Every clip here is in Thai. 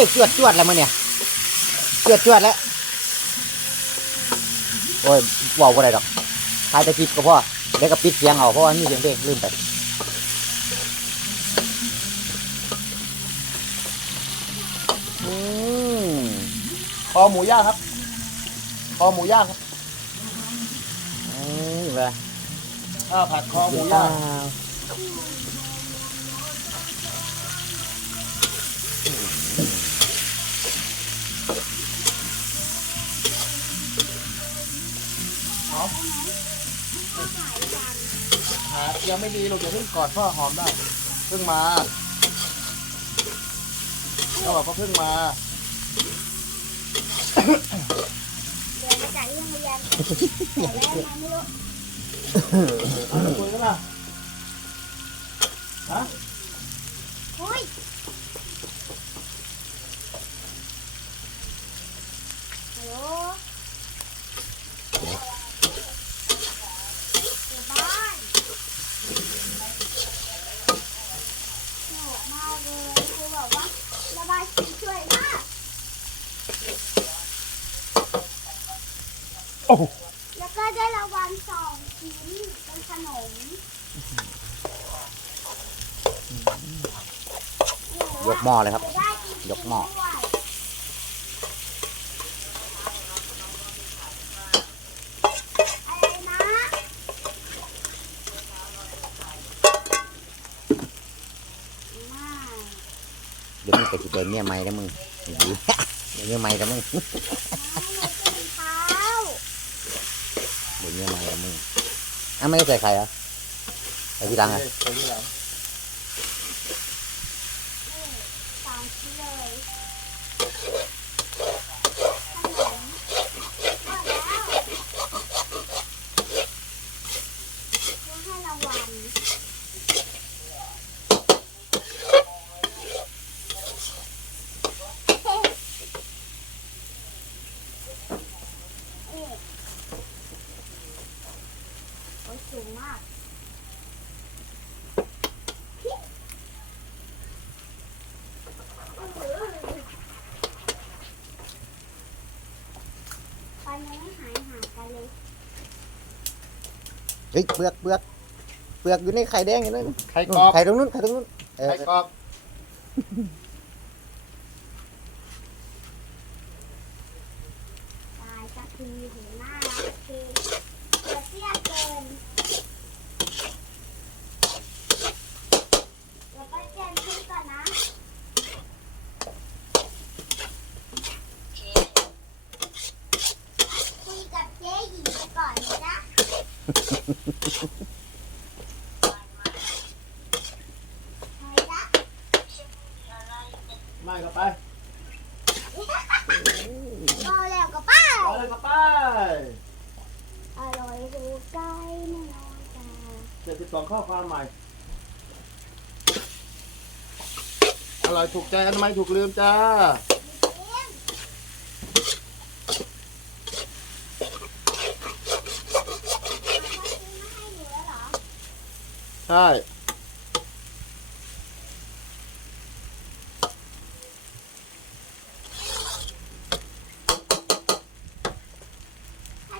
ยจวดจวดแล้วมันเนี่ยจวดจวดแล้วโอ้ยเว้าวอะไรดอกทายแตะคลิปก็พอเดี๋ยวก็ปิดเสียงเอาเพราะว่ามีเสียงเพลงลืมไปอืมคอหมูย่างครับคอหมูย่างครับอืมเลยข้าวผัดคอหมูย่าง หายังไม่ดีเราจะเพิ่งกอดพ่อหอมได้เพิ่งมาเขาบอกเขาเพิ่งมาเดี๋ยวมาจากเรื่องเรียนแต่แรกมาไม่รู้คุยกันล่ะฮะ อุ้ยฮัลโหลอยู่บ้านสนุกมากเลยครูบอกว่าระบายสีสวยมาก โอ้โหแล้วก็ได้รางวัลสองชิ้นเป็นขนมยกหม้อเลยครับ จะได้กินยกหม้อ ด้วย อะไรนะ ไม่เดี๋ยวมึงไปจิเดินเมียไม่แล้วมึงดีเดี๋ยวเมียไม่แล้วมึง ไม่ เป็นเท้าเดี๋ยวเมียไม่แล้วมึงอะไม่ใส่ไข่เหรอใส่ที่หลังอะ ใส่ที่หลัง สามชิ้นเลยขนมหมดแล้วต้องให้รางวัล เอ๊ะโอ้ยสูงมากตอนยังไม่หายหากันเลย เฮ้ยเปลือกเปลือกเปลือกอยู่ในไข่แดงอยู่นั่นไข่กรอบไข่ตรงนู้นไข่ตรงนู้นเออไข่กรอบ ตายสักทีหูหน้ารักคือจะเตี้ยเกินเดี๋ยวไปเปลี่ยนชุดก่อนนะคุยกับเจ๊หญิงไปก่อนนะจ๊ะใครจ๊ะ ไม่ก็ไปเอาแล้วก็ป้าเอาเลยก็ไปอร่อยดูใจไม่น้อยตาเจ็ดสิบสองข้อความใหม่ อร่อยถูกใจอันไม่ถูกลืมจ้า ใช่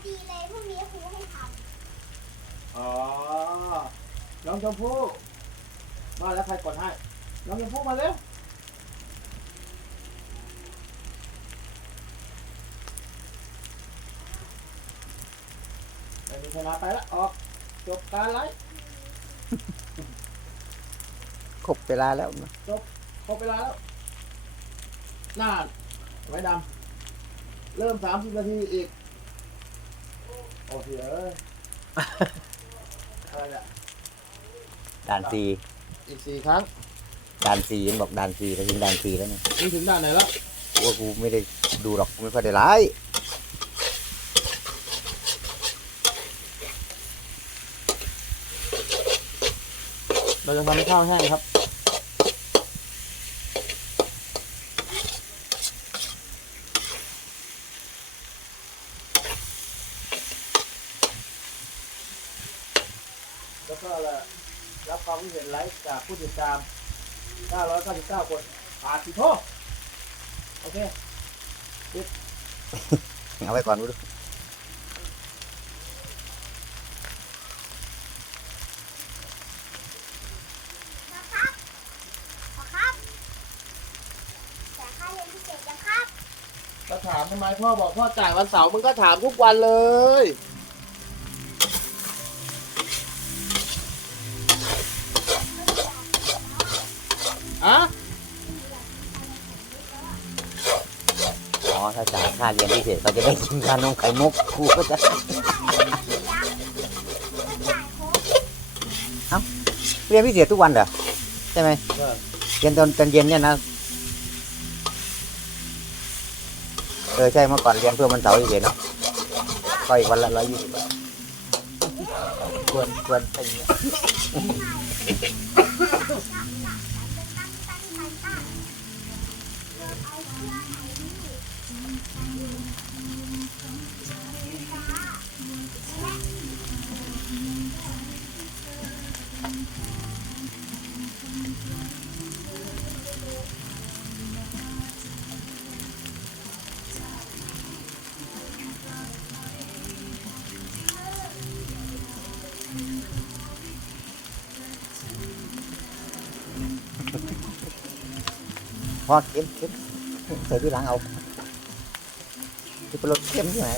ดีเลยพรุ่งนี้ครูให้ทอ๋อ น้องชมพู่มาแล้วใครกดให้ น้องชมพู่มาเร็วไม่มีชนะไปแล้ว ออก จบการไลฟ์ครบเวลาแล้วนะครบเวลาแล้วนานไว้ดำ เริ่มสามสิบนาทีอีก โอ้เหี้ยเอ้ยอะไรเนี่ยด่านซีอีกสี่ครั้งด่านซียังบอกด่านซีไปถึงด่านซีแล้วเนี่ยนี่ถึงด่านไหนแล้วว่ากูไม่ได้ดูหรอกกูไม่ค่อยได้ไลฟ์เราจะทำให้ข้าวแห้งครับ แล้วก็อะไร รับความคิดเห็นไลค์จากผู้ติดตาม 999 คนปาดสิโทษโอเคเอาไว้ก่อนดูนะครับขอครับแต่ค่าเรียนพิเศษยังครับก็ถามทำไมพ่อบอกพ่อจ่ายวันเสาร์มึงก็ถามทุกวันเลย อ๋อถ้าจ่ายค่าเรียนพิเศษเขาจะได้กินขนมไข่มุกครูก็จะไม่จ่าเรียนพิเศษทุกวันเหรอใช่ไหมเรียนตอนตอนเย็นเนี่ยนะเออใช่เมื่อก่อนเรียนเพื่อมันเสาร์เฉยเนาะก็อีกวันละร้อยยี่สิบบาทควรควรไปเงี้ย พอเค็มเค็มใส่ที่หลังเอา ไปลดเค็มที่ไหน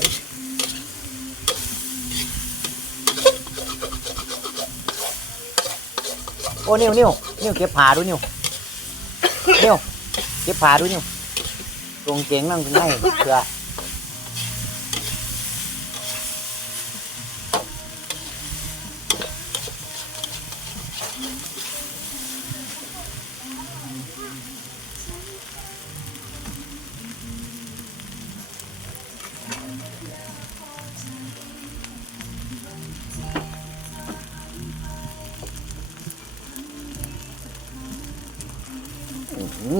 โอ้นิ้วนิ้วนิ้วเก็บผาดูนิ้วนิ้วเก็บผาดูนิ้วตรงเก่งนั่งตรงไหนเผื่อ อื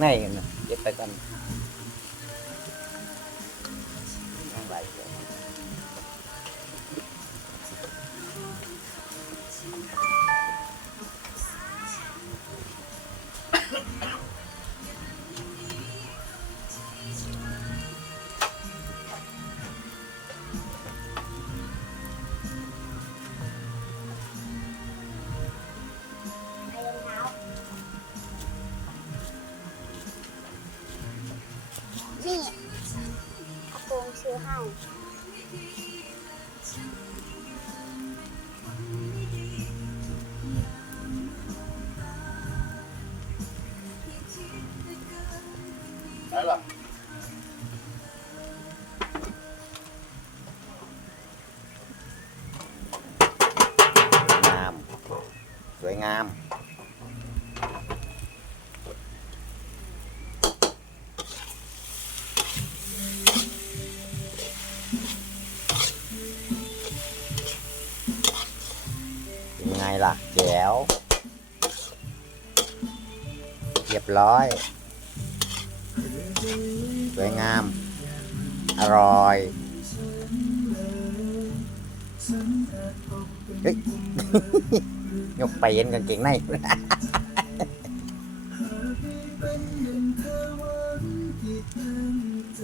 เก่งใน ร้อย สวยงาม อร่อยเฮ้ยยกไปเย็นกางเกงใน